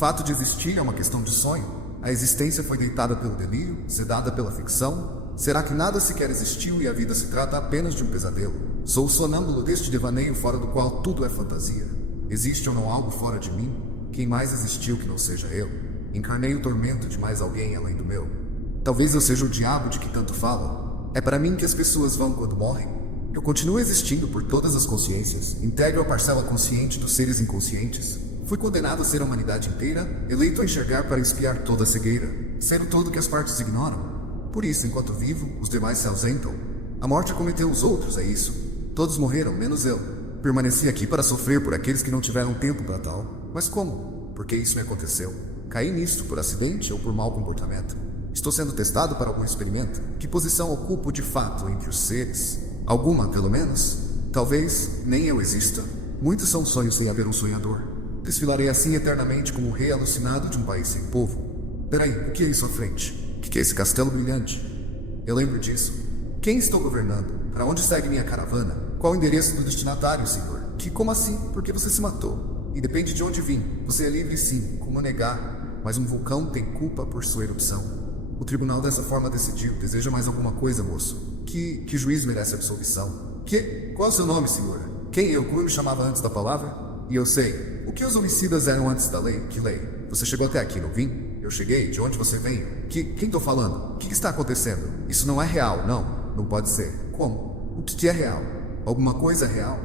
fato de existir é uma questão de sonho? A existência foi deitada pelo delírio, sedada pela ficção? Será que nada sequer existiu e a vida se trata apenas de um pesadelo? Sou o sonâmbulo deste devaneio fora do qual tudo é fantasia. Existe ou não algo fora de mim? Quem mais existiu que não seja eu? Encarnei o tormento de mais alguém além do meu. Talvez eu seja o diabo de que tanto falam. É para mim que as pessoas vão quando morrem. Eu continuo existindo por todas as consciências, integro a parcela consciente dos seres inconscientes. Fui condenado a ser a humanidade inteira, eleito a enxergar para espiar toda a cegueira, ser o todo que as partes ignoram. Por isso, enquanto vivo, os demais se ausentam. A morte acometeu os outros, é isso. Todos morreram, menos eu. Permaneci aqui para sofrer por aqueles que não tiveram tempo para tal. Mas como? Por que isso me aconteceu? Caí nisto por acidente ou por mau comportamento? Estou sendo testado para algum experimento? Que posição ocupo de fato entre os seres? Alguma, pelo menos? Talvez nem eu exista. Muitos são sonhos sem haver um sonhador. Desfilarei assim eternamente como um rei alucinado de um país sem povo. Peraí, o que é isso à frente? O que é esse castelo brilhante? Eu lembro disso. Quem estou governando? Para onde segue minha caravana? Qual o endereço do destinatário, senhor? Que como assim? Porque você se matou. E depende de onde vim. Você é livre sim, como negar? Mas um vulcão tem culpa por sua erupção. O tribunal dessa forma decidiu. Deseja mais alguma coisa, moço? Que juiz merece absolvição? Qual é o seu nome, senhora? Quem eu? Como eu me chamava antes da palavra? E eu sei. O que os homicidas eram antes da lei? Que lei? Você chegou até aqui, não vim? Eu cheguei. De onde você vem? Quem tô falando? O que está acontecendo? Isso não é real, não. Não pode ser. Como? O que é real? Alguma coisa é real?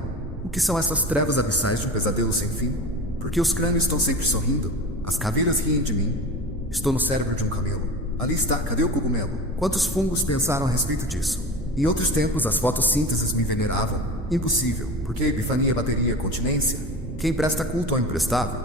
O que são essas trevas abissais de um pesadelo sem fim? Porque os crânios estão sempre sorrindo? As caveiras riem de mim? Estou no cérebro de um camelo. Ali está, cadê o cogumelo? Quantos fungos pensaram a respeito disso? Em outros tempos, as fotossínteses me veneravam. Impossível, porque a epifania bateria continência. Quem presta culto ao imprestável?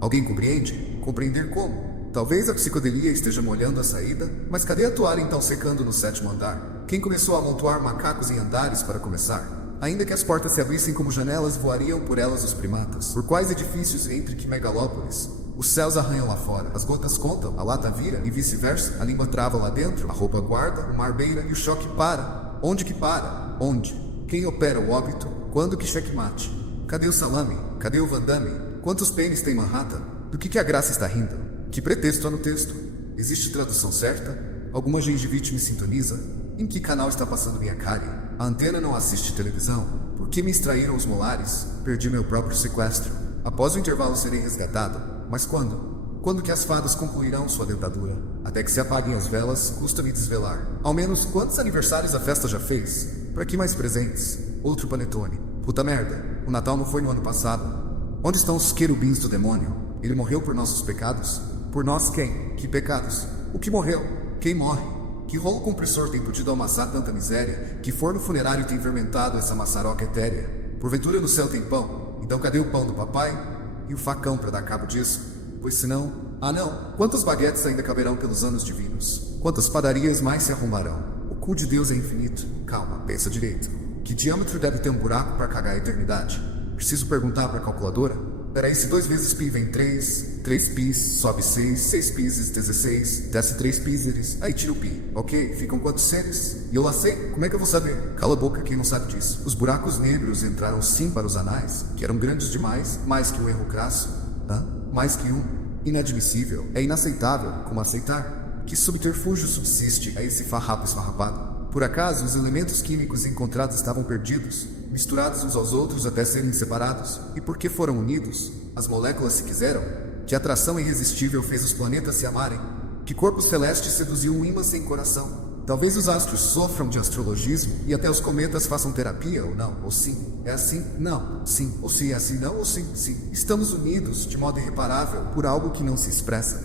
Alguém compreende? Compreender como? Talvez a psicodelia esteja molhando a saída, mas cadê a toalha então secando no 7º andar? Quem começou a amontoar macacos em andares para começar? Ainda que as portas se abrissem como janelas, voariam por elas os primatas. Por quais edifícios entre que megalópolis? Os céus arranham lá fora, as gotas contam, a lata vira e vice-versa, a língua trava lá dentro, a roupa guarda, o mar beira e o choque para. Onde que para? Onde? Quem opera o óbito? Quando que checkmate? Cadê o salame? Cadê o vandame? Quantos pênis tem Manhattan? Do que a graça está rindo? Que pretexto há no texto? Existe tradução certa? Alguma gengivite me sintoniza? Em que canal está passando minha cárie? A antena não assiste televisão? Por que me extraíram os molares? Perdi meu próprio sequestro. Após o intervalo serei resgatado. Mas quando? Quando que as fadas concluirão sua dentadura? Até que se apaguem as velas, custa-me desvelar. Ao menos, quantos aniversários a festa já fez? Pra que mais presentes? Outro panetone. Puta merda, o Natal não foi no ano passado. Onde estão os querubins do demônio? Ele morreu por nossos pecados? Por nós quem? Que pecados? O que morreu? Quem morre? Que rolo compressor tem podido amassar tanta miséria? Que forno funerário tem fermentado essa maçaroca etérea? Porventura no céu tem pão? Então cadê o pão do papai? E o facão para dar cabo disso? Pois senão... Ah não! Quantas baguetes ainda caberão pelos anos divinos? Quantas padarias mais se arrumarão? O cu de Deus é infinito. Calma, pensa direito. Que diâmetro deve ter um buraco para cagar a eternidade? Preciso perguntar para a calculadora? Peraí, se 2 vezes pi vem 3, 3 pis, sobe 6, 6 pises, 16, desce 3 píseres, aí tira o pi, ok? Ficam quantos seres? E eu lá sei, como é que eu vou saber? Cala a boca quem não sabe disso. Os buracos negros entraram sim para os anais, que eram grandes demais, mais que um erro crasso. Mais que um. Inadmissível, é inaceitável, como aceitar? Que subterfúgio subsiste a esse farrapo esfarrapado? Por acaso, os elementos químicos encontrados estavam perdidos, misturados uns aos outros até serem separados? E por que foram unidos? As moléculas se quiseram? Que atração irresistível fez os planetas se amarem? Que corpo celeste seduziu um imã sem coração? Talvez os astros sofram de astrologismo e até os cometas façam terapia, ou não, ou sim. É assim? Não. Sim. Ou se é assim, não, ou sim. Sim. Estamos unidos de modo irreparável por algo que não se expressa.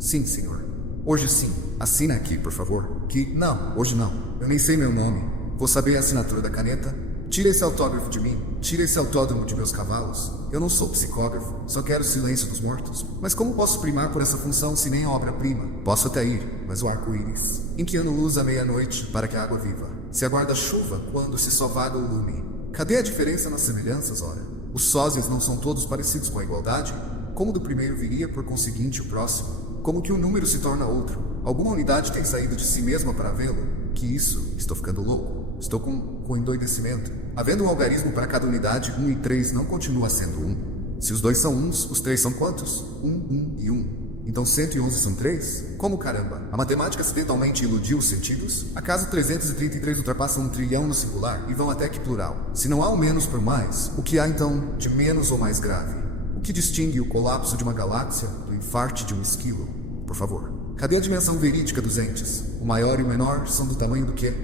Sim, senhor. Hoje sim. Assina aqui, por favor. Que? Não. Hoje não. Eu nem sei meu nome. Vou saber a assinatura da caneta? Tira esse autógrafo de mim. Tira esse autódromo de meus cavalos. Eu não sou psicógrafo. Só quero o silêncio dos mortos. Mas como posso primar por essa função se nem a obra-prima? Posso até ir, mas o arco-íris. Em que ano luz à meia-noite para que a água viva? Se aguarda chuva quando se só vaga o lume. Cadê a diferença nas semelhanças, ora? Os sósias não são todos parecidos com a igualdade? Como do primeiro viria por conseguinte o próximo? Como que um número se torna outro? Alguma unidade tem saído de si mesma para vê-lo? Que isso? Estou ficando louco. Estou com endoidecimento. Havendo um algarismo para cada unidade, 1 e 3 não continua sendo 1. Se os 2 são uns, os 3 são quantos? 1 e 1. Então 111 são 3? Como caramba? A matemática acidentalmente iludiu os sentidos? Acaso 333 ultrapassam 1 trilhão no singular e vão até que plural? Se não há o menos por mais, o que há então de menos ou mais grave? O que distingue o colapso de uma galáxia do infarte de um esquilo? Por favor, cadê a dimensão verídica dos entes? O maior e o menor são do tamanho do quê?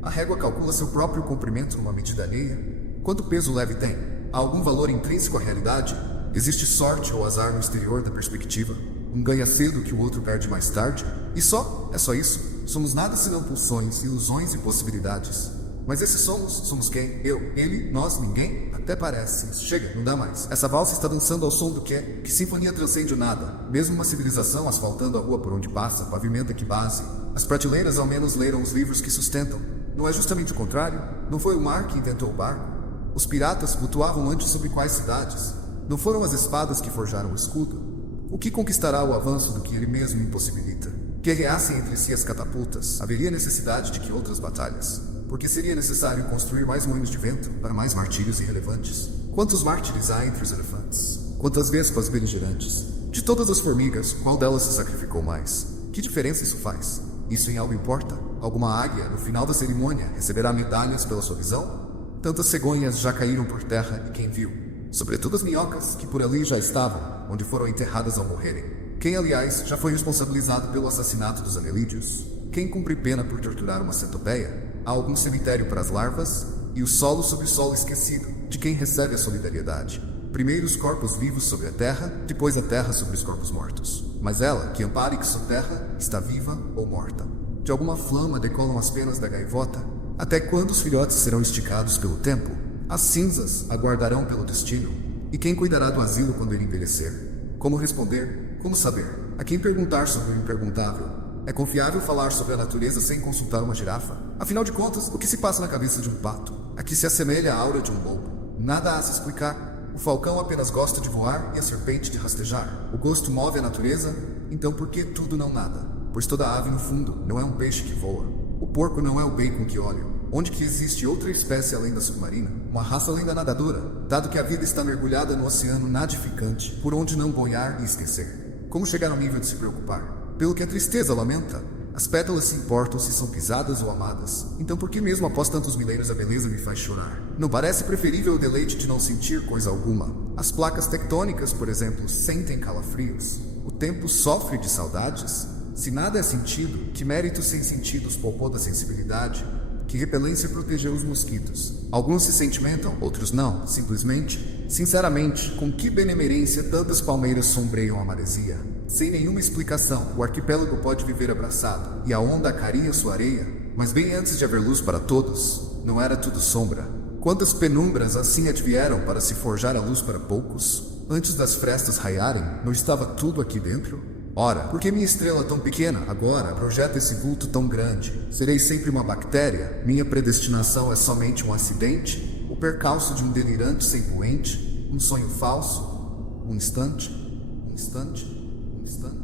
A régua calcula seu próprio comprimento numa medida alheia? Quanto peso o leve tem? Há algum valor intrínseco à realidade? Existe sorte ou azar no exterior da perspectiva? Um ganha cedo que o outro perde mais tarde? E só? É só isso? Somos nada senão pulsões, ilusões e possibilidades. Mas esses somos quem? Eu, ele, nós, ninguém? Até parece. Chega, não dá mais. Essa valsa está dançando ao som do quê? Que sinfonia transcende o nada? Mesmo uma civilização asfaltando a rua por onde passa, pavimenta que base. As prateleiras ao menos leram os livros que sustentam. Não é justamente o contrário? Não foi o mar que inventou o barco? Os piratas flutuavam antes sobre quais cidades? Não foram as espadas que forjaram o escudo? O que conquistará o avanço do que ele mesmo impossibilita? Guerreassem entre si as catapultas, haveria necessidade de que outras batalhas? Porque seria necessário construir mais moinhos de vento para mais martírios irrelevantes? Quantos mártires há entre os elefantes? Quantas vespas beligerantes? De todas as formigas, qual delas se sacrificou mais? Que diferença isso faz? Isso em algo importa? Alguma águia, no final da cerimônia, receberá medalhas pela sua visão? Tantas cegonhas já caíram por terra e quem viu? Sobretudo as minhocas, que por ali já estavam, onde foram enterradas ao morrerem. Quem, aliás, já foi responsabilizado pelo assassinato dos anelídeos? Quem cumpre pena por torturar uma centopeia? Há algum cemitério para as larvas? E o solo sobre o solo esquecido, de quem recebe a solidariedade? Primeiro os corpos vivos sobre a terra, depois a terra sobre os corpos mortos. Mas ela, que ampara e que soterra, está viva ou morta. De alguma flama decolam as penas da gaivota. Até quando os filhotes serão esticados pelo tempo? As cinzas aguardarão pelo destino. E quem cuidará do asilo quando ele envelhecer? Como responder? Como saber? A quem perguntar sobre o imperguntável? É confiável falar sobre a natureza sem consultar uma girafa? Afinal de contas, o que se passa na cabeça de um pato? A que se assemelha à aura de um lobo? Nada há a se explicar. O falcão apenas gosta de voar e a serpente de rastejar. O gosto move a natureza, então por que tudo não nada? Pois toda ave no fundo não é um peixe que voa. O porco não é o bacon que olha. Onde que existe outra espécie além da submarina? Uma raça além da nadadora? Dado que a vida está mergulhada no oceano nadificante, por onde não boiar e esquecer? Como chegar ao nível de se preocupar? Pelo que a tristeza lamenta? As pétalas se importam se são pisadas ou amadas. Então por que mesmo após tantos milênios a beleza me faz chorar? Não parece preferível o deleite de não sentir coisa alguma? As placas tectônicas, por exemplo, sentem calafrios. O tempo sofre de saudades? Se nada é sentido, que méritos sem sentidos poupou da sensibilidade? Que repelência protegeu os mosquitos? Alguns se sentimentam, outros não, simplesmente. Sinceramente, com que benemerência tantas palmeiras sombreiam a maresia? Sem nenhuma explicação, o arquipélago pode viver abraçado, e a onda acarinha sua areia. Mas bem antes de haver luz para todos, não era tudo sombra. Quantas penumbras assim advieram para se forjar a luz para poucos? Antes das frestas raiarem, não estava tudo aqui dentro? Ora, por que minha estrela tão pequena, agora, projeta esse vulto tão grande? Serei sempre uma bactéria? Minha predestinação é somente um acidente? O percalço de um delirante sem poente? Um sonho falso? Um instante? Um instante? Um instante?